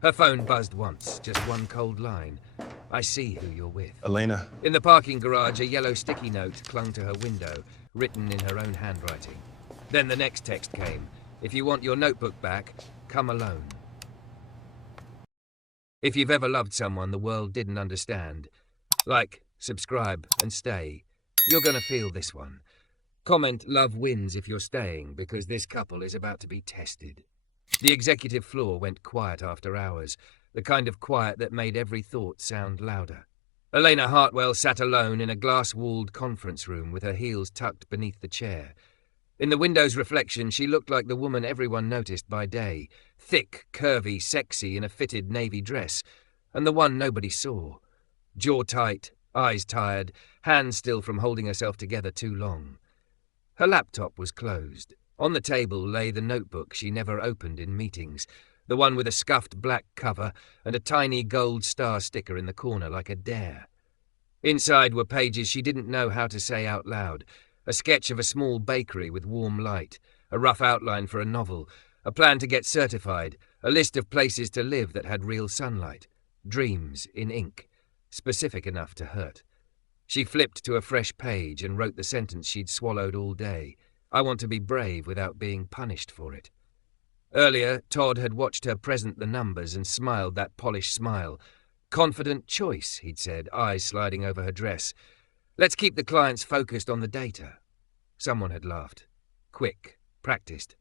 Her phone buzzed once, just one cold line. I see who you're with. Elena. In the parking garage, a yellow sticky note clung to her window, written in her own handwriting. Then the next text came. If you want your notebook back, come alone. If you've ever loved someone the world didn't understand, like, subscribe, and stay, you're gonna feel this one. Comment love wins if you're staying, because this couple is about to be tested. The executive floor went quiet after hours, the kind of quiet that made every thought sound louder. Elena Hartwell sat alone in a glass-walled conference room with her heels tucked beneath the chair. In the window's reflection, she looked like the woman everyone noticed by day, thick, curvy, sexy in a fitted navy dress, and the one nobody saw. Jaw tight, eyes tired, hands still from holding herself together too long. Her laptop was closed. On the table lay the notebook she never opened in meetings, the one with a scuffed black cover and a tiny gold star sticker in the corner like a dare. Inside were pages she didn't know how to say out loud, a sketch of a small bakery with warm light, a rough outline for a novel, a plan to get certified, a list of places to live that had real sunlight, dreams in ink, specific enough to hurt. She flipped to a fresh page and wrote the sentence she'd swallowed all day. I want to be brave without being punished for it. Earlier, Todd had watched her present the numbers and smiled that polished smile. Confident choice, he'd said, eyes sliding over her dress. Let's keep the clients focused on the data. Someone had laughed. Quick, practiced.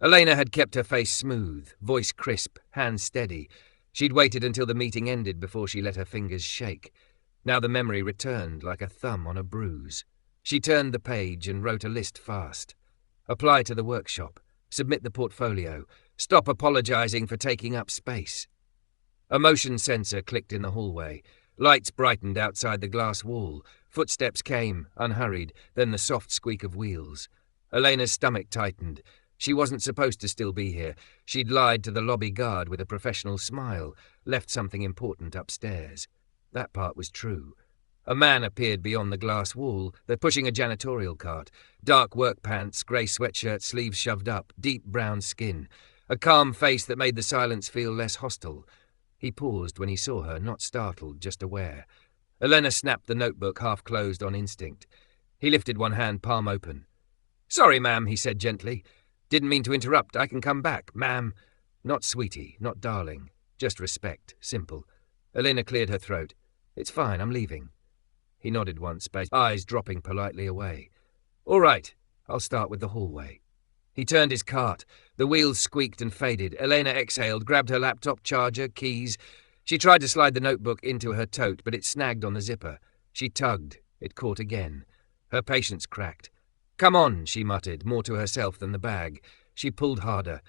Elena had kept her face smooth, voice crisp, hands steady. She'd waited until the meeting ended before she let her fingers shake. Now the memory returned like a thumb on a bruise. She turned the page and wrote a list fast. Apply to the workshop. Submit the portfolio. Stop apologizing for taking up space. A motion sensor clicked in the hallway. Lights brightened outside the glass wall. Footsteps came, unhurried, then the soft squeak of wheels. Elena's stomach tightened. She wasn't supposed to still be here. She'd lied to the lobby guard with a professional smile, left something important upstairs. That part was true. A man appeared beyond the glass wall. They're pushing a janitorial cart. Dark work pants, grey sweatshirt, sleeves shoved up, deep brown skin. A calm face that made the silence feel less hostile. He paused when he saw her, not startled, just aware. Elena snapped the notebook half closed on instinct. He lifted one hand, palm open. Sorry, ma'am, he said gently. Didn't mean to interrupt. I can come back, ma'am. Not sweetie, not darling. Just respect, simple. Elena cleared her throat. It's fine, I'm leaving. He nodded once, eyes dropping politely away. All right, I'll start with the hallway. He turned his cart. The wheels squeaked and faded. Elena exhaled, grabbed her laptop, charger, keys. She tried to slide the notebook into her tote, but it snagged on the zipper. She tugged. It caught again. Her patience cracked. Come on, she muttered, more to herself than the bag. She pulled harder.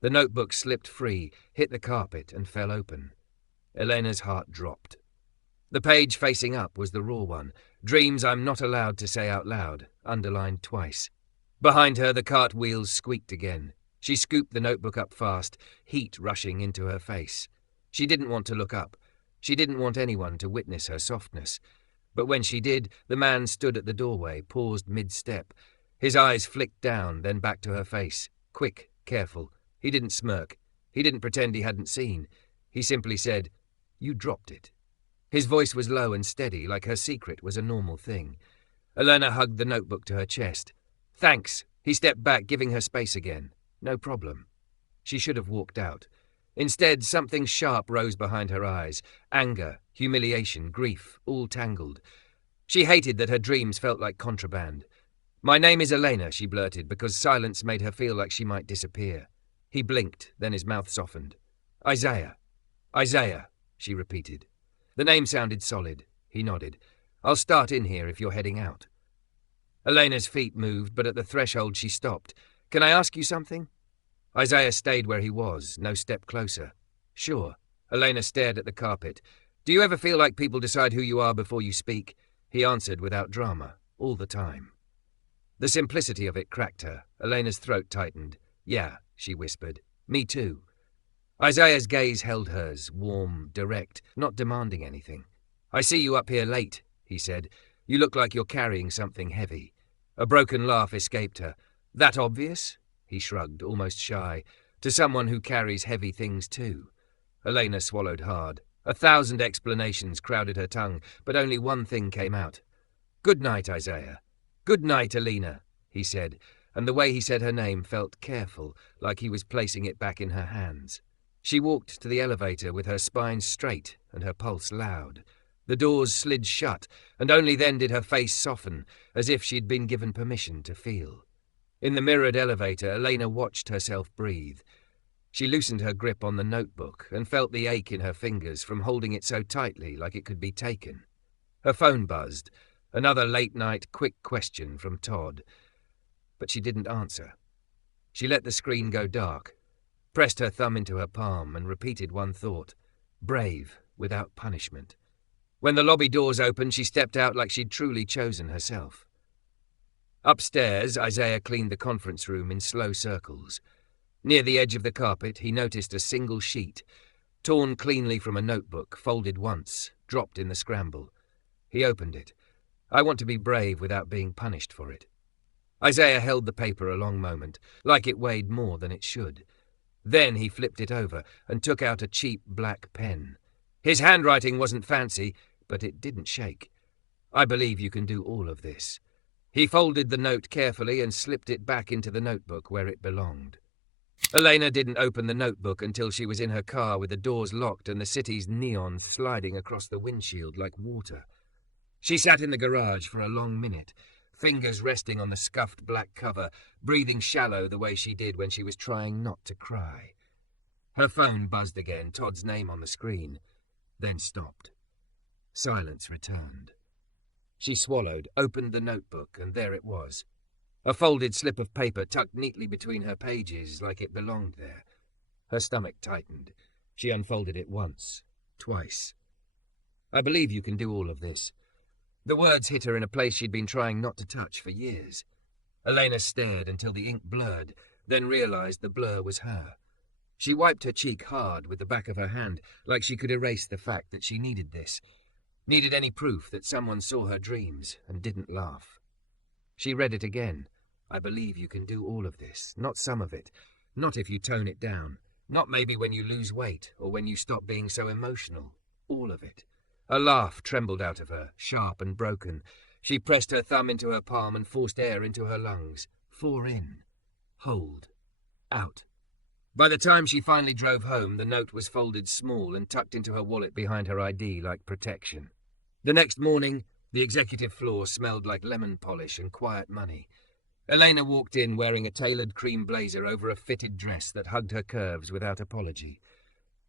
The notebook slipped free, hit the carpet, and fell open. Elena's heart dropped. The page facing up was the raw one. Dreams I'm not allowed to say out loud, underlined twice. Behind her, the cart wheels squeaked again. She scooped the notebook up fast, heat rushing into her face. She didn't want to look up. She didn't want anyone to witness her softness. But when she did, the man stood at the doorway, paused mid-step. His eyes flicked down, then back to her face. Quick, careful. He didn't smirk. He didn't pretend he hadn't seen. He simply said, You dropped it. His voice was low and steady, like her secret was a normal thing. Elena hugged the notebook to her chest. Thanks. He stepped back, giving her space again. No problem. She should have walked out. Instead, something sharp rose behind her eyes. Anger, humiliation, grief, all tangled. She hated that her dreams felt like contraband. My name is Elena, she blurted, because silence made her feel like she might disappear. He blinked, then his mouth softened. Isaiah. Isaiah, she repeated. The name sounded solid. He nodded. I'll start in here if you're heading out. Elena's feet moved, but at the threshold she stopped. Can I ask you something? Isaiah stayed where he was, no step closer. Sure. Elena stared at the carpet. Do you ever feel like people decide who you are before you speak? He answered without drama, all the time. The simplicity of it cracked her. Elena's throat tightened. Yeah, she whispered. Me too. Isaiah's gaze held hers, warm, direct, not demanding anything. I see you up here late, he said. You look like you're carrying something heavy. A broken laugh escaped her. That obvious? He shrugged, almost shy. To someone who carries heavy things too. Elena swallowed hard. 1,000 explanations crowded her tongue, but only one thing came out. "Good night, Isaiah." "Good night, Elena," he said, and the way he said her name felt careful, like he was placing it back in her hands. She walked to the elevator with her spine straight and her pulse loud. The doors slid shut, and only then did her face soften, as if she'd been given permission to feel. In the mirrored elevator, Elena watched herself breathe. She loosened her grip on the notebook and felt the ache in her fingers from holding it so tightly like it could be taken. Her phone buzzed. Another late-night quick question from Todd. But she didn't answer. She let the screen go dark, pressed her thumb into her palm and repeated one thought: brave without punishment. When the lobby doors opened, she stepped out like she'd truly chosen herself. Upstairs, Isaiah cleaned the conference room in slow circles. Near the edge of the carpet, he noticed a single sheet, torn cleanly from a notebook, folded once, dropped in the scramble. He opened it. "I want to be brave without being punished for it." Isaiah held the paper a long moment, like it weighed more than it should. Then he flipped it over and took out a cheap black pen. His handwriting wasn't fancy, but it didn't shake. "I believe you can do all of this." He folded the note carefully and slipped it back into the notebook where it belonged. Elena didn't open the notebook until she was in her car with the doors locked and the city's neon sliding across the windshield like water. She sat in the garage for a long minute, fingers resting on the scuffed black cover, breathing shallow the way she did when she was trying not to cry. Her phone buzzed again, Todd's name on the screen, then stopped. Silence returned. She swallowed, opened the notebook, and there it was. A folded slip of paper tucked neatly between her pages like it belonged there. Her stomach tightened. She unfolded it once, twice. "I believe you can do all of this." The words hit her in a place she'd been trying not to touch for years. Elena stared until the ink blurred, then realized the blur was her. She wiped her cheek hard with the back of her hand, like she could erase the fact that she needed this, needed any proof that someone saw her dreams and didn't laugh. She read it again. "I believe you can do all of this, not some of it, not if you tone it down, not maybe when you lose weight or when you stop being so emotional, all of it." A laugh trembled out of her, sharp and broken. She pressed her thumb into her palm and forced air into her lungs. 4 in. Hold. Out. By the time she finally drove home, the note was folded small and tucked into her wallet behind her ID like protection. The next morning, the executive floor smelled like lemon polish and quiet money. Elena walked in wearing a tailored cream blazer over a fitted dress that hugged her curves without apology.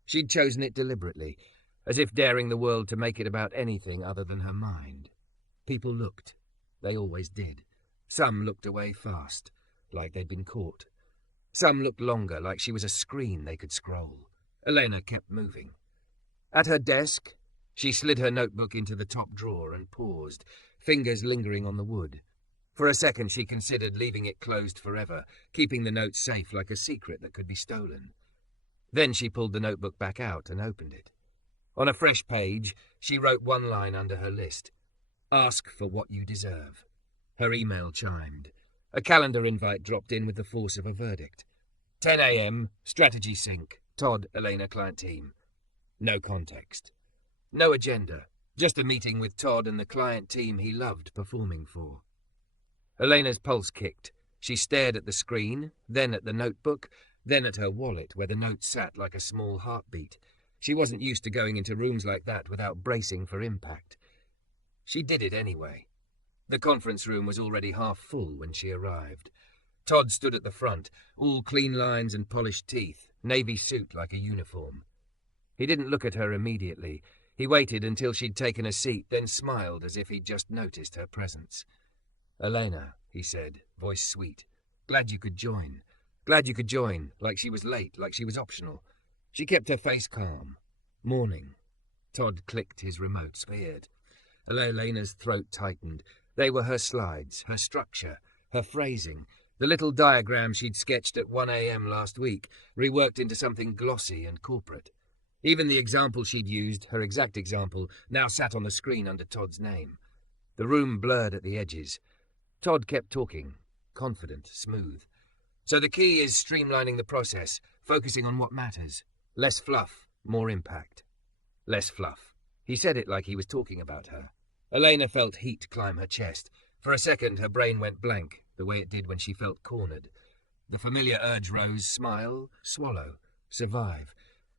She'd chosen it deliberately, as if daring the world to make it about anything other than her mind. People looked. They always did. Some looked away fast, like they'd been caught. Some looked longer, like she was a screen they could scroll. Elena kept moving. At her desk, she slid her notebook into the top drawer and paused, fingers lingering on the wood. For a second she considered leaving it closed forever, keeping the note safe like a secret that could be stolen. Then she pulled the notebook back out and opened it. On a fresh page, she wrote one line under her list. "Ask for what you deserve." Her email chimed. A calendar invite dropped in with the force of a verdict. 10 a.m., Strategy Sync, Todd, Elena, client team. No context. No agenda. Just a meeting with Todd and the client team he loved performing for. Elena's pulse kicked. She stared at the screen, then at the notebook, then at her wallet where the note sat like a small heartbeat. She wasn't used to going into rooms like that without bracing for impact. She did it anyway. The conference room was already half full when she arrived. Todd stood at the front, all clean lines and polished teeth, navy suit like a uniform. He didn't look at her immediately. He waited until she'd taken a seat, then smiled as if he'd just noticed her presence. "Elena," he said, voice sweet. "Glad you could join. Glad you could join, like she was late, like she was optional." She kept her face calm. "Morning." Todd clicked his remote speared. Elena's throat tightened. They were her slides, her structure, her phrasing, the little diagram she'd sketched at 1 a.m. last week, reworked into something glossy and corporate. Even the example she'd used, her exact example, now sat on the screen under Todd's name. The room blurred at the edges. Todd kept talking, confident, smooth. "So the key is streamlining the process, focusing on what matters. Less fluff, more impact. Less fluff. He said it like he was talking about her. Elena felt heat climb her chest. For a second, her brain went blank, the way it did when she felt cornered. The familiar urge rose: smile, swallow, survive.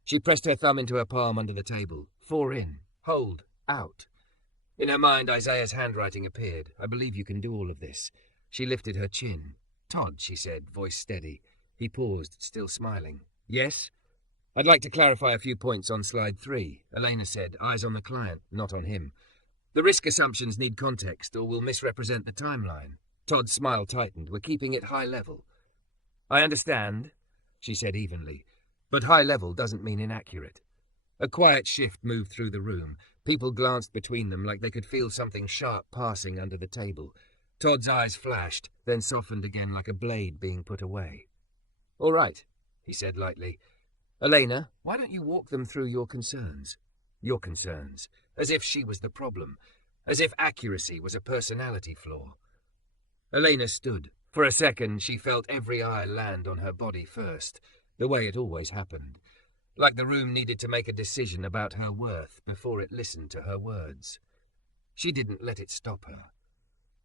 She pressed her thumb into her palm under the table. 4 in, hold, out. In her mind, Isaiah's handwriting appeared. I believe you can do all of this. She lifted her chin. Todd, she said, voice steady. He paused, still smiling. Yes? I'd like to clarify a few points on slide 3, Elena said, eyes on the client, not on him. The risk assumptions need context or will misrepresent the timeline. Todd's smile tightened. We're keeping it high level. I understand, she said evenly, but high level doesn't mean inaccurate. A quiet shift moved through the room. People glanced between them like they could feel something sharp passing under the table. Todd's eyes flashed, then softened again like a blade being put away. All right, he said lightly. Elena, why don't you walk them through your concerns? Your concerns, as if she was the problem, as if accuracy was a personality flaw. Elena stood. For a second, she felt every eye land on her body first, the way it always happened, like the room needed to make a decision about her worth before it listened to her words. She didn't let it stop her.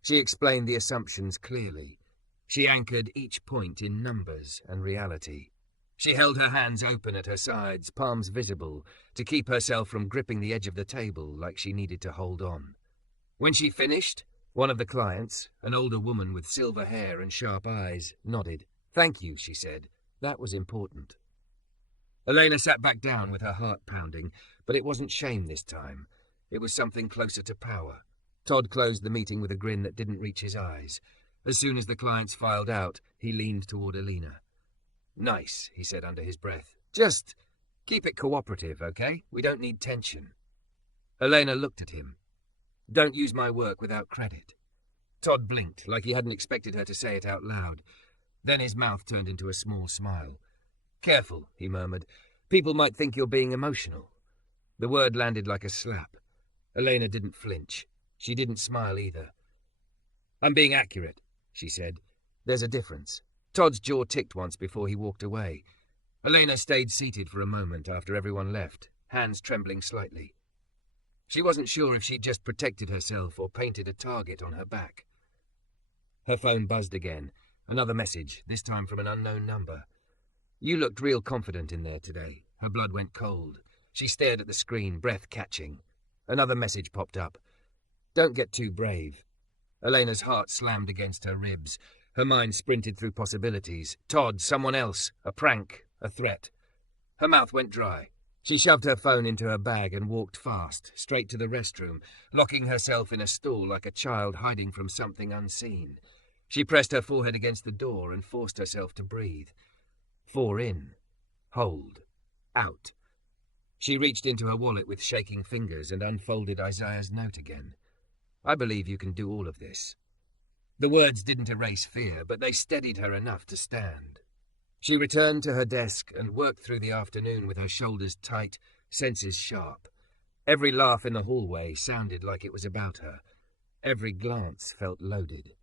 She explained the assumptions clearly. She anchored each point in numbers and reality. She held her hands open at her sides, palms visible, to keep herself from gripping the edge of the table like she needed to hold on. When she finished, one of the clients, an older woman with silver hair and sharp eyes, nodded. Thank you, she said. That was important. Elena sat back down with her heart pounding, but it wasn't shame this time. It was something closer to power. Todd closed the meeting with a grin that didn't reach his eyes. As soon as the clients filed out, he leaned toward Elena. Nice, he said under his breath. Just keep it cooperative, okay? We don't need tension. Elena looked at him. Don't use my work without credit. Todd blinked, like he hadn't expected her to say it out loud. Then his mouth turned into a small smile. Careful, he murmured. People might think you're being emotional. The word landed like a slap. Elena didn't flinch. She didn't smile either. I'm being accurate, she said. There's a difference. Todd's jaw ticked once before he walked away. Elena stayed seated for a moment after everyone left, hands trembling slightly. She wasn't sure if she'd just protected herself or painted a target on her back. Her phone buzzed again. Another message, this time from an unknown number. You looked real confident in there today. Her blood went cold. She stared at the screen, breath catching. Another message popped up. Don't get too brave. Elena's heart slammed against her ribs. Her mind sprinted through possibilities. Todd, someone else, a prank, a threat. Her mouth went dry. She shoved her phone into her bag and walked fast, straight to the restroom, locking herself in a stall like a child hiding from something unseen. She pressed her forehead against the door and forced herself to breathe. 4 in. Hold. Out. She reached into her wallet with shaking fingers and unfolded Isaiah's note again. I believe you can do all of this. The words didn't erase fear, but they steadied her enough to stand. She returned to her desk and worked through the afternoon with her shoulders tight, senses sharp. Every laugh in the hallway sounded like it was about her. Every glance felt loaded.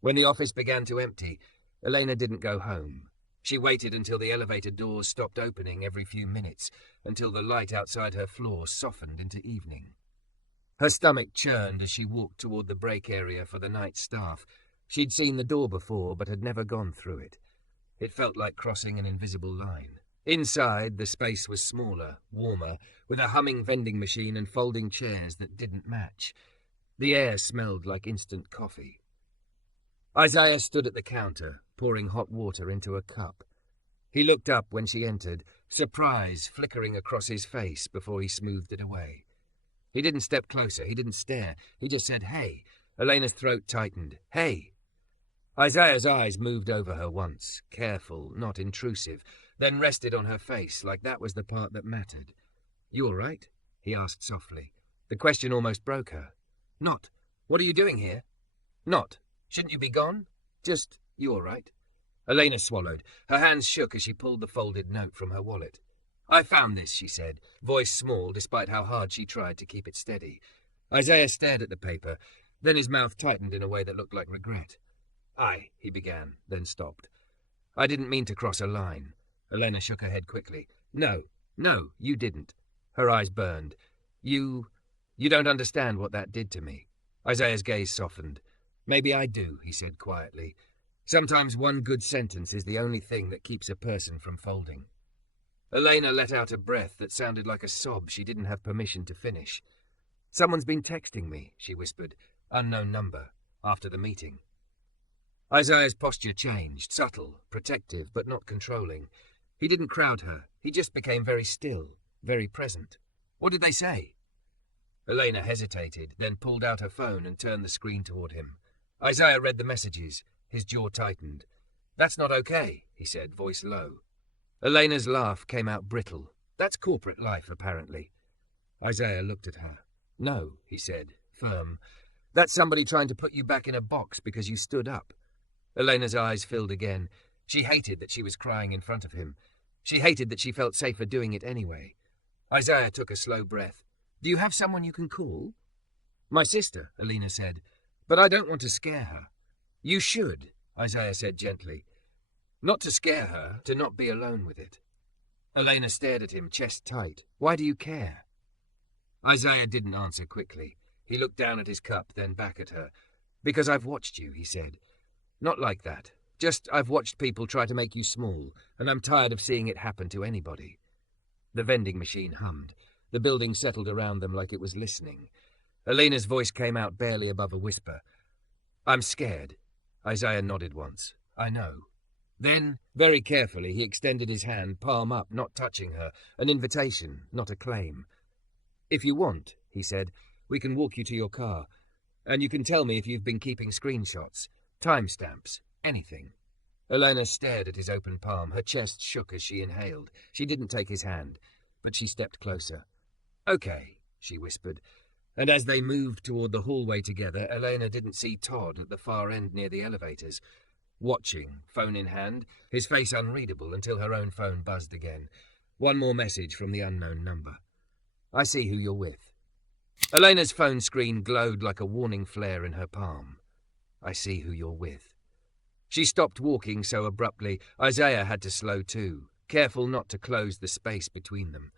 When the office began to empty, Elena didn't go home. She waited until the elevator doors stopped opening every few minutes, until the light outside her floor softened into evening. Her stomach churned as she walked toward the break area for the night staff. She'd seen the door before, but had never gone through it. It felt like crossing an invisible line. Inside, the space was smaller, warmer, with a humming vending machine and folding chairs that didn't match. The air smelled like instant coffee. Isaiah stood at the counter, pouring hot water into a cup. He looked up when she entered, surprise flickering across his face before he smoothed it away. He didn't step closer, he didn't stare, he just said, "Hey." Elena's throat tightened. "Hey." Isaiah's eyes moved over her once, careful, not intrusive, then rested on her face like that was the part that mattered. "You all right?" he asked softly. The question almost broke her. "Not. What are you doing here?" "Not. Shouldn't you be gone?" "Just, you all right?" Elena swallowed. Her hands shook as she pulled the folded note from her wallet. "I found this," she said, voice small despite how hard she tried to keep it steady. Isaiah stared at the paper, then his mouth tightened in a way that looked like regret. He began, then stopped. "I didn't mean to cross a line." Elena shook her head quickly. "No, No, you didn't. Her eyes burned. You don't understand what that did to me. Isaiah's gaze softened. Maybe I do, he said quietly. Sometimes one good sentence is the only thing that keeps a person from folding. Elena let out a breath that sounded like a sob she didn't have permission to finish. Someone's been texting me, she whispered. Unknown number. After the meeting. Isaiah's posture changed, subtle, protective, but not controlling. He didn't crowd her. He just became very still, very present. What did they say? Elena hesitated, then pulled out her phone and turned the screen toward him. Isaiah read the messages. His jaw tightened. That's not okay, he said, voice low. Elena's laugh came out brittle. That's corporate life, apparently. Isaiah looked at her. No, he said, firm. That's somebody trying to put you back in a box because you stood up. Elena's eyes filled again. She hated that she was crying in front of him. She hated that she felt safer doing it anyway. Isaiah took a slow breath. Do you have someone you can call? My sister, Elena said. But I don't want to scare her. You should, Isaiah said gently. Not to scare her, to not be alone with it. Elena stared at him, chest tight. Why do you care? Isaiah didn't answer quickly. He looked down at his cup, then back at her. Because I've watched you, he said. Not like that. Just I've watched people try to make you small, and I'm tired of seeing it happen to anybody. The vending machine hummed. The building settled around them like it was listening. Elena's voice came out barely above a whisper. I'm scared. Isaiah nodded once. I know. Then, very carefully, he extended his hand, palm up, not touching her, an invitation, not a claim. If you want, he said, we can walk you to your car, and you can tell me if you've been keeping screenshots, timestamps, anything. Elena stared at his open palm. Her chest shook as she inhaled. She didn't take his hand, but she stepped closer. Okay, she whispered, and as they moved toward the hallway together, Elena didn't see Todd at the far end near the elevators. Watching, phone in hand, his face unreadable until her own phone buzzed again. One more message from the unknown number. I see who you're with. Elena's phone screen glowed like a warning flare in her palm. I see who you're with. She stopped walking so abruptly, Isaiah had to slow too, careful not to close the space between them.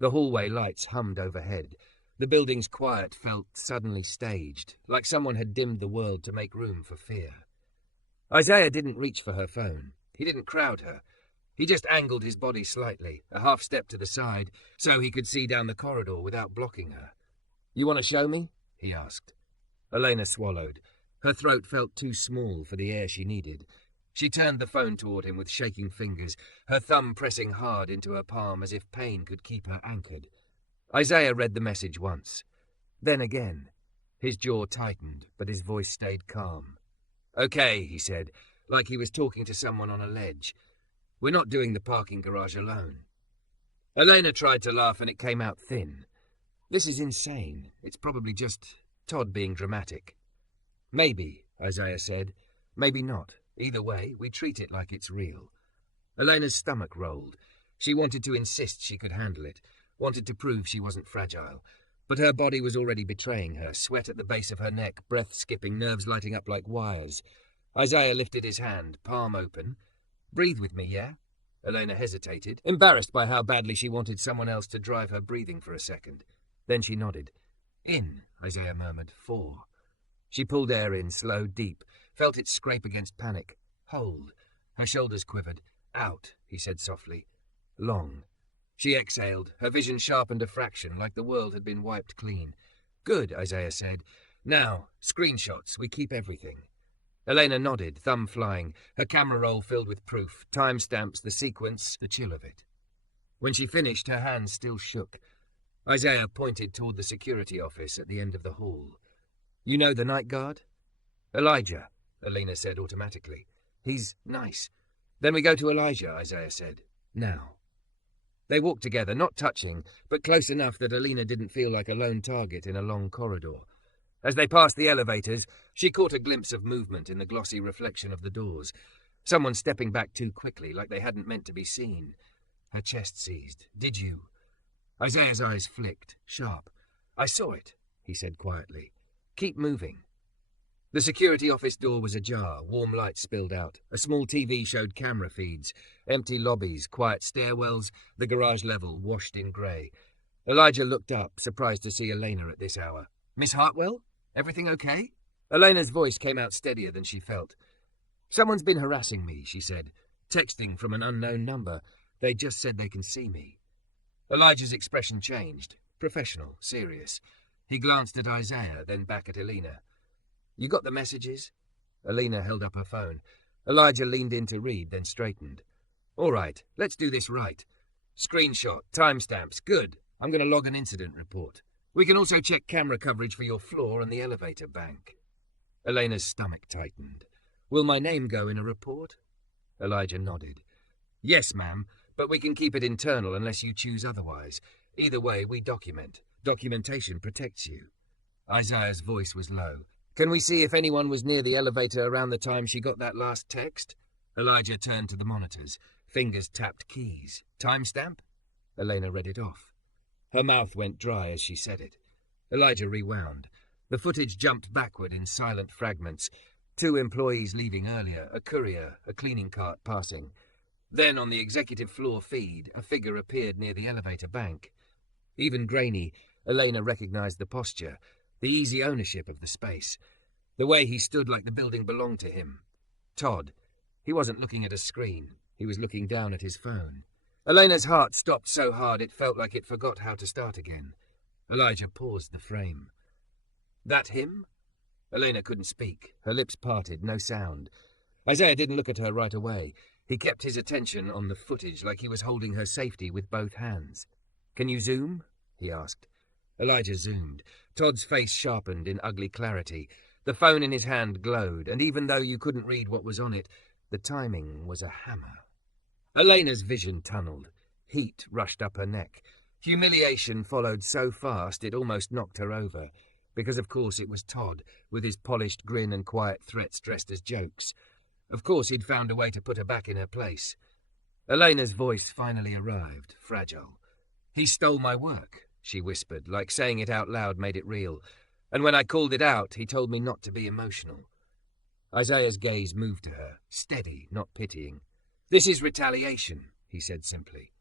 The hallway lights hummed overhead. The building's quiet felt suddenly staged, like someone had dimmed the world to make room for fear. Isaiah didn't reach for her phone. He didn't crowd her. He just angled his body slightly, a half step to the side, so he could see down the corridor without blocking her. You want to show me? He asked. Elena swallowed. Her throat felt too small for the air she needed. She turned the phone toward him with shaking fingers, her thumb pressing hard into her palm as if pain could keep her anchored. Isaiah read the message once. Then again. His jaw tightened, but his voice stayed calm. Okay, he said, like he was talking to someone on a ledge. We're not doing the parking garage alone. Elena tried to laugh and it came out thin. This is insane. It's probably just Todd being dramatic. Maybe, Isaiah said. Maybe not. Either way, we treat it like it's real. Elena's stomach rolled. She wanted to insist she could handle it, wanted to prove she wasn't fragile. But her body was already betraying her, sweat at the base of her neck, breath skipping, nerves lighting up like wires. Isaiah lifted his hand, palm open. Breathe with me, yeah? Elena hesitated, embarrassed by how badly she wanted someone else to drive her breathing for a second. Then she nodded. In, Isaiah murmured. 4. She pulled air in, slow, deep, felt it scrape against panic. Hold. Her shoulders quivered. Out, he said softly. Long. She exhaled, her vision sharpened a fraction, like the world had been wiped clean. Good, Isaiah said. Now, screenshots, we keep everything. Elena nodded, thumb flying, her camera roll filled with proof, timestamps, the sequence, the chill of it. When she finished, her hands still shook. Isaiah pointed toward the security office at the end of the hall. You know the night guard? Elijah, Elena said automatically. He's nice. Then we go to Elijah, Isaiah said. Now. They walked together, not touching, but close enough that Elena didn't feel like a lone target in a long corridor. As they passed the elevators, she caught a glimpse of movement in the glossy reflection of the doors. Someone stepping back too quickly, like they hadn't meant to be seen. Her chest seized. Did you? Isaiah's eyes flicked, sharp. I saw it, he said quietly. Keep moving. The security office door was ajar, warm light spilled out. A small TV showed camera feeds. Empty lobbies, quiet stairwells, the garage level washed in grey. Elijah looked up, surprised to see Elena at this hour. "Miss Hartwell? Everything okay?" Elena's voice came out steadier than she felt. "Someone's been harassing me," she said. "Texting from an unknown number. They just said they can see me." Elijah's expression changed. Professional, serious. He glanced at Isaiah, then back at Elena. "You got the messages?" Elena held up her phone. Elijah leaned in to read, then straightened. "All right, let's do this right. Screenshot, timestamps, good. I'm going to log an incident report. We can also check camera coverage for your floor and the elevator bank." Elena's stomach tightened. "Will my name go in a report?" Elijah nodded. "Yes, ma'am, but we can keep it internal unless you choose otherwise. Either way, we document. Documentation protects you." Isaiah's voice was low. "Can we see if anyone was near the elevator around the time she got that last text?" Elijah turned to the monitors. Fingers tapped keys. "Timestamp?" Elena read it off. Her mouth went dry as she said it. Elijah rewound. The footage jumped backward in silent fragments. 2 employees leaving earlier, a courier, a cleaning cart passing. Then on the executive floor feed, a figure appeared near the elevator bank. Even grainy, Elena recognized the posture, the easy ownership of the space. The way he stood like the building belonged to him. Todd. He wasn't looking at a screen. He was looking down at his phone. Elena's heart stopped so hard it felt like it forgot how to start again. Elijah paused the frame. "That him?" Elena couldn't speak. Her lips parted, no sound. Isaiah didn't look at her right away. He kept his attention on the footage like he was holding her safety with both hands. "Can you zoom?" he asked. Elijah zoomed. Todd's face sharpened in ugly clarity. The phone in his hand glowed, and even though you couldn't read what was on it, the timing was a hammer. Elena's vision tunneled. Heat rushed up her neck. Humiliation followed so fast it almost knocked her over, because of course it was Todd, with his polished grin and quiet threats dressed as jokes. Of course he'd found a way to put her back in her place. Elena's voice finally arrived, fragile. "He stole my work," she whispered, like saying it out loud made it real. "And when I called it out, he told me not to be emotional." Isaiah's gaze moved to her, steady, not pitying. "This is retaliation," he said simply.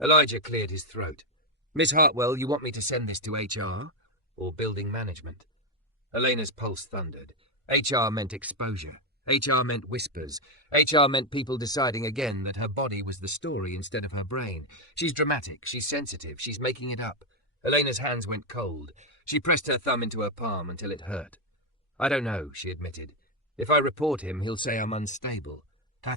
Elijah cleared his throat. "Miss Hartwell, you want me to send this to HR? Or building management?" Elena's pulse thundered. HR meant exposure. HR meant whispers. HR meant people deciding again that her body was the story instead of her brain. She's dramatic. She's sensitive. She's making it up. Elena's hands went cold. She pressed her thumb into her palm until it hurt. "I don't know," she admitted. "If I report him, he'll say I'm unstable.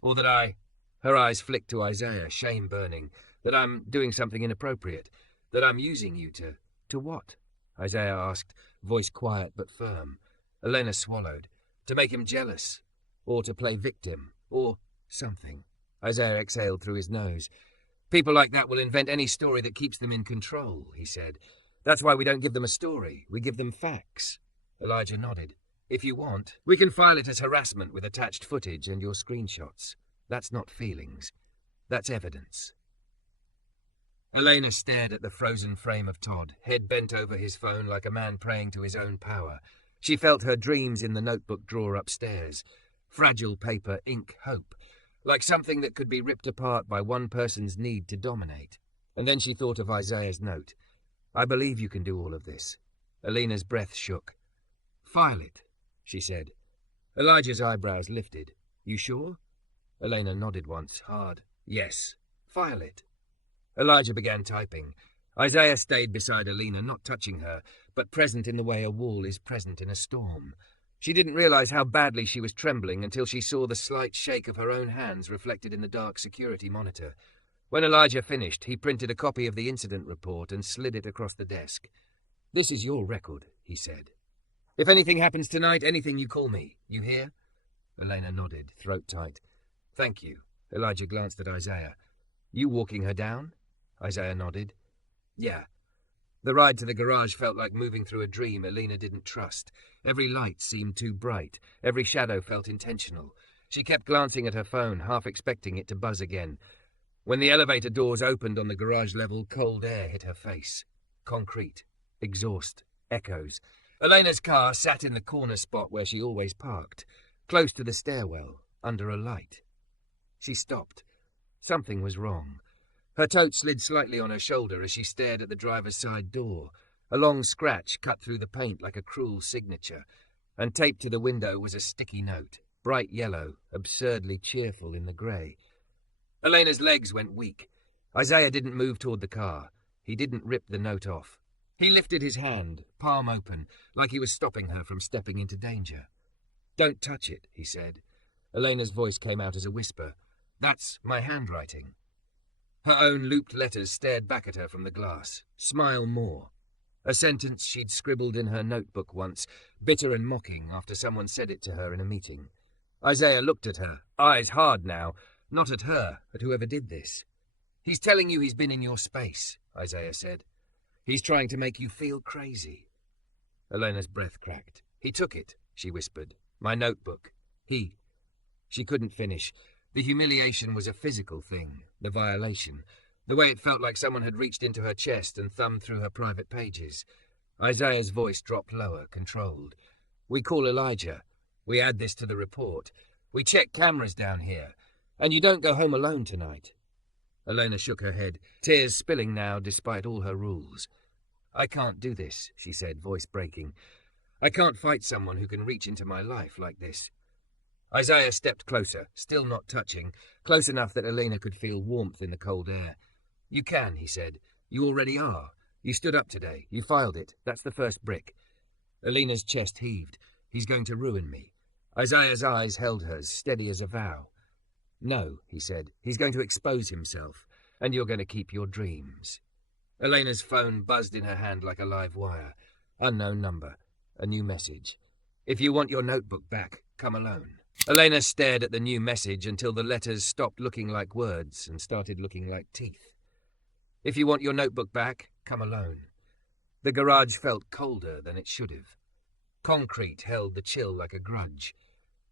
Or that I..." Her eyes flicked to Isaiah, shame burning. "That I'm doing something inappropriate. That I'm using you to..." "To what?" Isaiah asked, voice quiet but firm. Elena swallowed. "To make him jealous. Or to play victim. Or something." Isaiah exhaled through his nose. "People like that will invent any story that keeps them in control," he said. "That's why we don't give them a story. We give them facts." Elijah nodded. "If you want, we can file it as harassment with attached footage and your screenshots. That's not feelings. That's evidence." Elena stared at the frozen frame of Todd, head bent over his phone like a man praying to his own power. She felt her dreams in the notebook drawer upstairs. Fragile paper, ink, hope. Like something that could be ripped apart by one person's need to dominate. And then she thought of Isaiah's note. "I believe you can do all of this." Elena's breath shook. "File it," she said. Elijah's eyebrows lifted. "You sure?" Elena nodded once, hard. "Yes. File it." Elijah began typing. Isaiah stayed beside Elena, not touching her, but present in the way a wall is present in a storm. She didn't realize how badly she was trembling until she saw the slight shake of her own hands reflected in the dark security monitor. When Elijah finished, he printed a copy of the incident report and slid it across the desk. "This is your record," he said. "If anything happens tonight, anything you call me. You hear?" Elena nodded, throat tight. "Thank you." Elijah glanced at Isaiah. "You walking her down?" Isaiah nodded. "Yeah." The ride to the garage felt like moving through a dream Elena didn't trust. Every light seemed too bright. Every shadow felt intentional. She kept glancing at her phone, half expecting it to buzz again. When the elevator doors opened on the garage level, cold air hit her face. Concrete. Exhaust. Echoes. Elena's car sat in the corner spot where she always parked, close to the stairwell, under a light. She stopped. Something was wrong. Her tote slid slightly on her shoulder as she stared at the driver's side door. A long scratch cut through the paint like a cruel signature, and taped to the window was a sticky note, bright yellow, absurdly cheerful in the grey. Elena's legs went weak. Isaiah didn't move toward the car. He didn't rip the note off. He lifted his hand, palm open, like he was stopping her from stepping into danger. "Don't touch it," he said. Elena's voice came out as a whisper. "That's my handwriting." Her own looped letters stared back at her from the glass. "Smile more." A sentence she'd scribbled in her notebook once, bitter and mocking after someone said it to her in a meeting. Isaiah looked at her, eyes hard now, not at her, at whoever did this. "He's telling you he's been in your space," Isaiah said. "He's trying to make you feel crazy." Elena's breath cracked. "He took it," she whispered. "My notebook. He..." She couldn't finish. The humiliation was a physical thing, the violation, the way it felt like someone had reached into her chest and thumbed through her private pages. Isaiah's voice dropped lower, controlled. "We call Elijah. We add this to the report. We check cameras down here. And you don't go home alone tonight." Elena shook her head, tears spilling now despite all her rules. "I can't do this," she said, voice breaking. "I can't fight someone who can reach into my life like this." Isaiah stepped closer, still not touching, close enough that Elena could feel warmth in the cold air. "You can," he said. "You already are. You stood up today. You filed it. That's the first brick." Elena's chest heaved. "He's going to ruin me." Isaiah's eyes held hers, steady as a vow. "No," he said. "He's going to expose himself, and you're going to keep your dreams." Elena's phone buzzed in her hand like a live wire. Unknown number. A new message. "If you want your notebook back, come alone." Elena stared at the new message until the letters stopped looking like words and started looking like teeth. "If you want your notebook back, come alone." The garage felt colder than it should have. Concrete held the chill like a grudge.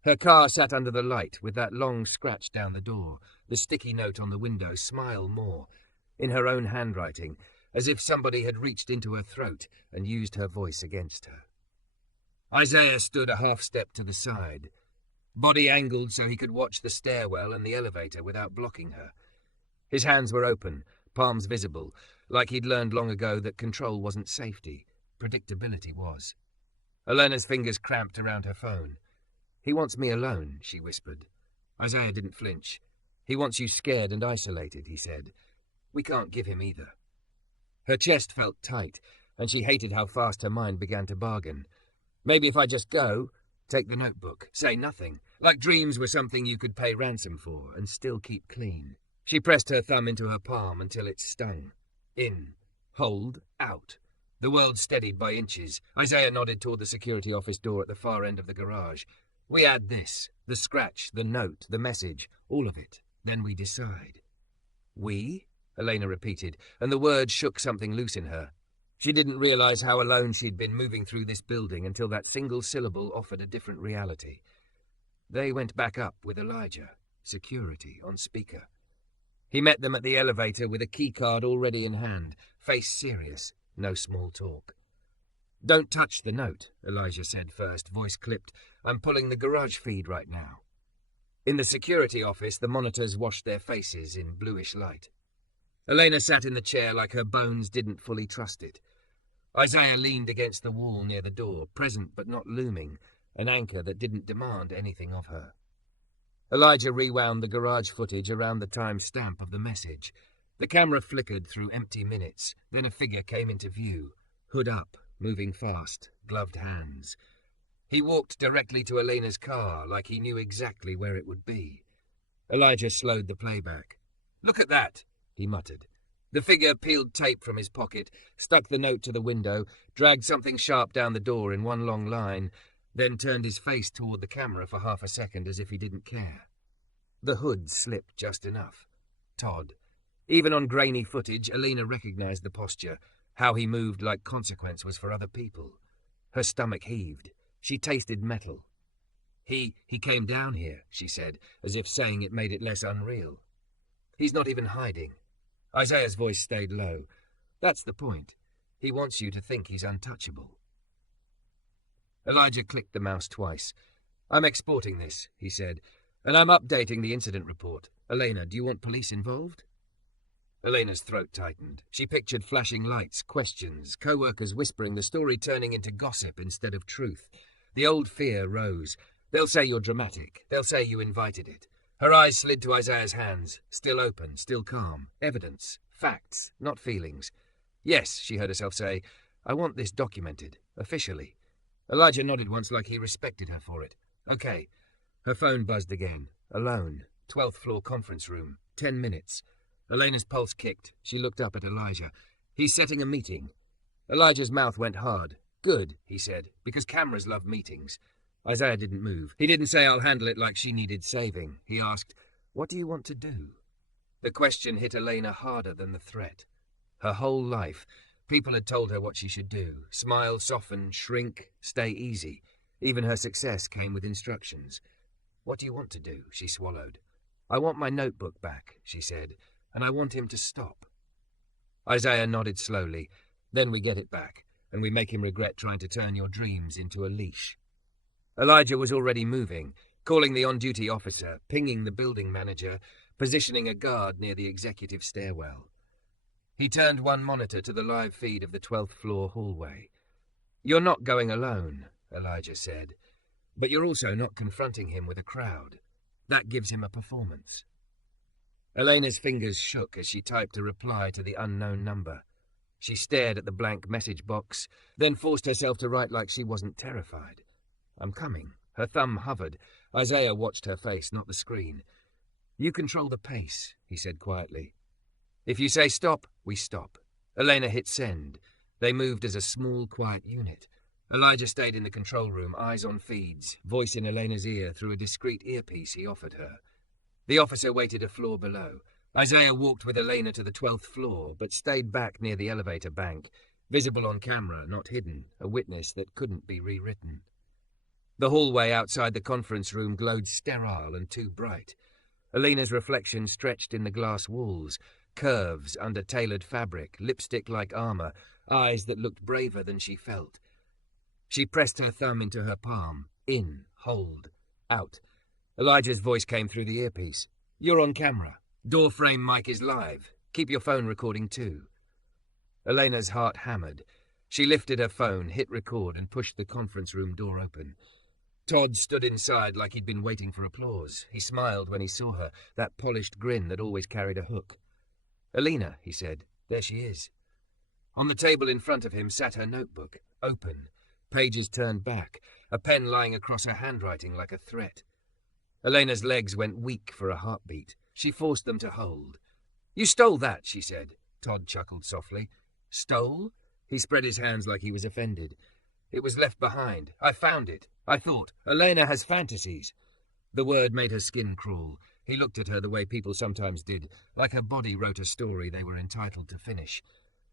Her car sat under the light with that long scratch down the door, the sticky note on the window, "Smile more," in her own handwriting, as if somebody had reached into her throat and used her voice against her. Isaiah stood a half step to the side, body angled so he could watch the stairwell and the elevator without blocking her. His hands were open, palms visible, like he'd learned long ago that control wasn't safety, predictability was. Elena's fingers cramped around her phone. "He wants me alone," she whispered. Isaiah didn't flinch. "He wants you scared and isolated," he said. "We can't give him either." Her chest felt tight, and she hated how fast her mind began to bargain. "Maybe if I just go, take the notebook, say nothing, like dreams were something you could pay ransom for and still keep clean." She pressed her thumb into her palm until it stung. In. Hold. Out. The world steadied by inches. Isaiah nodded toward the security office door at the far end of the garage. "We add this, the scratch, the note, the message, all of it. Then we decide." "We?" Elena repeated, and the word shook something loose in her. She didn't realize how alone she'd been moving through this building until that single syllable offered a different reality. They went back up with Elijah, security on speaker. He met them at the elevator with a keycard already in hand, face serious, no small talk. "Don't touch the note," Elijah said first, voice clipped. "I'm pulling the garage feed right now." In the security office, the monitors washed their faces in bluish light. Elena sat in the chair like her bones didn't fully trust it. Isaiah leaned against the wall near the door, present but not looming, an anchor that didn't demand anything of her. Elijah rewound the garage footage around the time stamp of the message. The camera flickered through empty minutes, then a figure came into view, hood up, moving fast, gloved hands. He walked directly to Elena's car like he knew exactly where it would be. Elijah slowed the playback. "Look at that," he muttered. The figure peeled tape from his pocket, stuck the note to the window, dragged something sharp down the door in one long line, then turned his face toward the camera for half a second as if he didn't care. The hood slipped just enough. Todd. Even on grainy footage, Elena recognized the posture, how he moved like consequence was for other people. Her stomach heaved. She tasted metal. He came down here," she said, as if saying it made it less unreal. "He's not even hiding." Isaiah's voice stayed low. "That's the point. He wants you to think he's untouchable." Elijah clicked the mouse twice. "I'm exporting this," he said, "and I'm updating the incident report. Elena, do you want police involved? Elena's throat tightened. She pictured flashing lights, questions, co-workers whispering, the story turning into gossip instead of truth. The old fear rose. They'll say you're dramatic. They'll say you invited it. Her eyes slid to Isaiah's hands, still open, still calm. Evidence. Facts, not feelings. Yes, she heard herself say, I want this documented, officially. Elijah nodded once like he respected her for it. Okay. Her phone buzzed again. Alone. 12th floor conference room. 10 minutes. Elena's pulse kicked. She looked up at Elijah. He's setting a meeting. Elijah's mouth went hard. Good, he said, because cameras love meetings. Isaiah didn't move. He didn't say, I'll handle it like she needed saving. He asked, what do you want to do? The question hit Elena harder than the threat. Her whole life, people had told her what she should do. Smile, soften, shrink, stay easy. Even her success came with instructions. What do you want to do? She swallowed. I want my notebook back, she said, and I want him to stop. Isaiah nodded slowly. Then we get it back, and we make him regret trying to turn your dreams into a leash. Elijah was already moving, calling the on-duty officer, pinging the building manager, positioning a guard near the executive stairwell. He turned one monitor to the live feed of the 12th floor hallway. You're not going alone, Elijah said, but you're also not confronting him with a crowd. That gives him a performance. Elena's fingers shook as she typed a reply to the unknown number. She stared at the blank message box, then forced herself to write like she wasn't terrified. I'm coming. Her thumb hovered. Isaiah watched her face, not the screen. You control the pace, he said quietly. If you say stop, we stop. Elena hit send. They moved as a small, quiet unit. Elijah stayed in the control room, eyes on feeds, voice in Elena's ear through a discreet earpiece he offered her. The officer waited a floor below. Isaiah walked with Elena to the 12th floor, but stayed back near the elevator bank, visible on camera, not hidden, a witness that couldn't be rewritten. The hallway outside the conference room glowed sterile and too bright. Elena's reflection stretched in the glass walls, curves under tailored fabric, lipstick like armor, eyes that looked braver than she felt. She pressed her thumb into her palm. In, hold, out. Elijah's voice came through the earpiece. You're on camera. Door frame mic is live. Keep your phone recording too. Elena's heart hammered. She lifted her phone, hit record, and pushed the conference room door open. Todd stood inside like he'd been waiting for applause. He smiled when he saw her, that polished grin that always carried a hook. Elena, he said. There she is. On the table in front of him sat her notebook, open. Pages turned back, a pen lying across her handwriting like a threat. Elena's legs went weak for a heartbeat. She forced them to hold. You stole that, she said. Todd chuckled softly. Stole? He spread his hands like he was offended. It was left behind. I found it. I thought, Elena has fantasies. The word made her skin crawl. He looked at her the way people sometimes did, like her body wrote a story they were entitled to finish.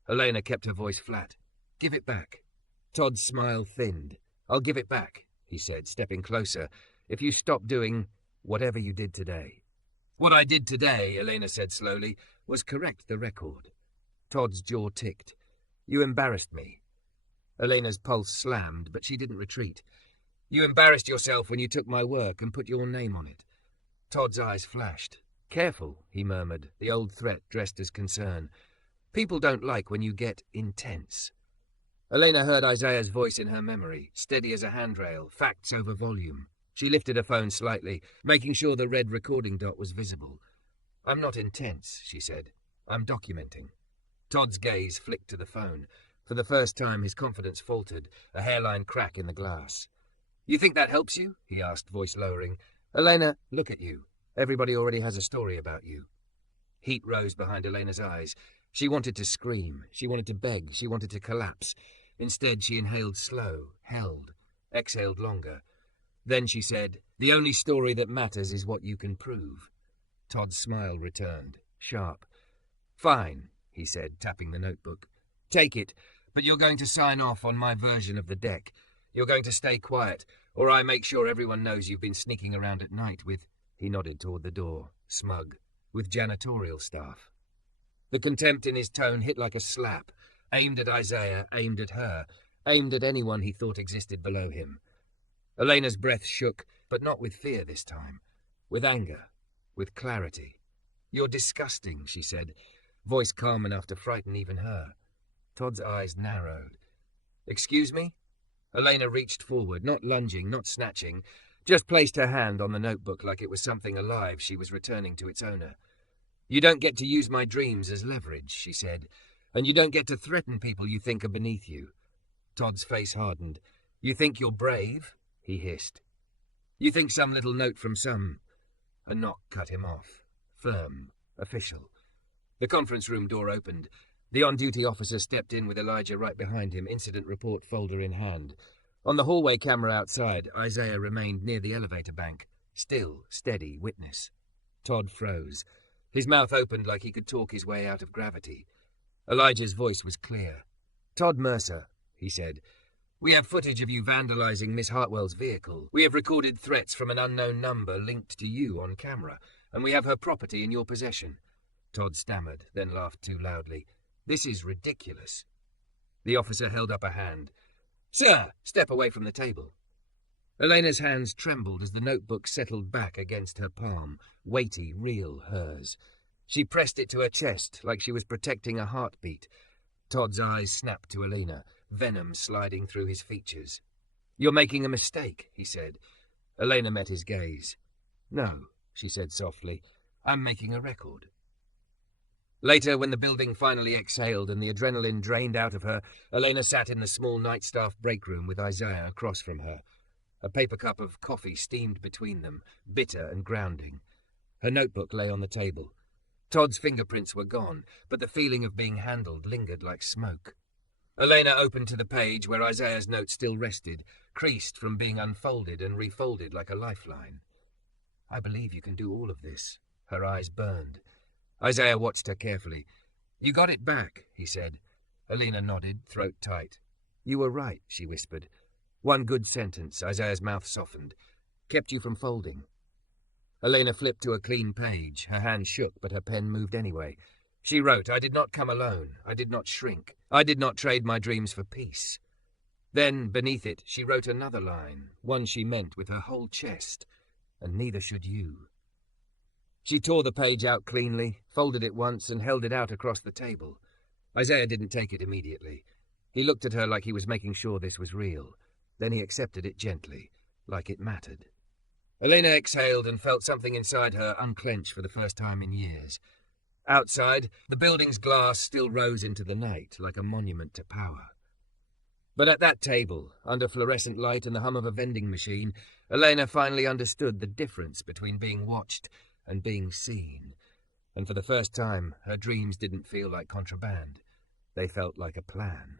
Elena kept her voice flat. Give it back. Todd's smile thinned. I'll give it back, he said, stepping closer, if you stop doing whatever you did today. What I did today, Elena said slowly, was correct the record. Todd's jaw ticked. You embarrassed me. Elena's pulse slammed, but she didn't retreat. You embarrassed yourself when you took my work and put your name on it. Todd's eyes flashed. Careful, he murmured, the old threat dressed as concern. People don't like when you get intense. Elena heard Isaiah's voice in her memory, steady as a handrail, facts over volume. She lifted her phone slightly, making sure the red recording dot was visible. I'm not intense, she said. I'm documenting. Todd's gaze flicked to the phone. For the first time, his confidence faltered, a hairline crack in the glass. You think that helps you? He asked, voice lowering. Elena, look at you. Everybody already has a story about you. Heat rose behind Elena's eyes. She wanted to scream. She wanted to beg. She wanted to collapse. Instead, she inhaled slow, held, exhaled longer. Then she said, the only story that matters is what you can prove. Todd's smile returned, sharp. Fine, he said, tapping the notebook. Take it, but you're going to sign off on my version of the deck. You're going to stay quiet, or I make sure everyone knows you've been sneaking around at night with, he nodded toward the door, smug, with janitorial staff. The contempt in his tone hit like a slap, aimed at Isaiah, aimed at her, aimed at anyone he thought existed below him. Elena's breath shook, but not with fear this time. With anger, with clarity. "You're disgusting," she said, voice calm enough to frighten even her. Todd's eyes narrowed. "Excuse me?" Elena reached forward, not lunging, not snatching, just placed her hand on the notebook like it was something alive she was returning to its owner. "You don't get to use my dreams as leverage," she said, "and you don't get to threaten people you think are beneath you." Todd's face hardened. "You think you're brave?" he hissed. "You think some little note from some—" A knock cut him off. Firm. Official. The conference room door opened. The on-duty officer stepped in with Elijah right behind him, incident report folder in hand. On the hallway camera outside, Isaiah remained near the elevator bank. Still, steady, witness. Todd froze. His mouth opened like he could talk his way out of gravity. Elijah's voice was clear. "Todd Mercer," he said, "we have footage of you vandalizing Miss Hartwell's vehicle. We have recorded threats from an unknown number linked to you on camera, and we have her property in your possession." Todd stammered, then laughed too loudly. "This is ridiculous." The officer held up a hand. "Sir, step away from the table." Elena's hands trembled as the notebook settled back against her palm, weighty, real hers. She pressed it to her chest like she was protecting a heartbeat. Todd's eyes snapped to Elena, venom sliding through his features. "You're making a mistake," he said. Elena met his gaze. "No," she said softly, "I'm making a record." Later, when the building finally exhaled and the adrenaline drained out of her, Elena sat in the small night staff break room with Isaiah across from her. A paper cup of coffee steamed between them, bitter and grounding. Her notebook lay on the table. Todd's fingerprints were gone, but the feeling of being handled lingered like smoke. Elena opened to the page where Isaiah's note still rested, creased from being unfolded and refolded like a lifeline. "I believe you can do all of this." Her eyes burned. Isaiah watched her carefully. "You got it back," he said. Elena nodded, throat tight. "You were right," she whispered. One good sentence, Isaiah's mouth softened. "Kept you from folding." Elena flipped to a clean page. Her hand shook, but her pen moved anyway. She wrote, "I did not come alone. I did not shrink. I did not trade my dreams for peace." Then, beneath it, she wrote another line, one she meant with her whole chest. "And neither should you." She tore the page out cleanly, folded it once, and held it out across the table. Isaiah didn't take it immediately. He looked at her like he was making sure this was real. Then he accepted it gently, like it mattered. Elena exhaled and felt something inside her unclench for the first time in years. Outside, the building's glass still rose into the night, like a monument to power. But at that table, under fluorescent light and the hum of a vending machine, Elena finally understood the difference between being watched and being seen. And for the first time, her dreams didn't feel like contraband. They felt like a plan.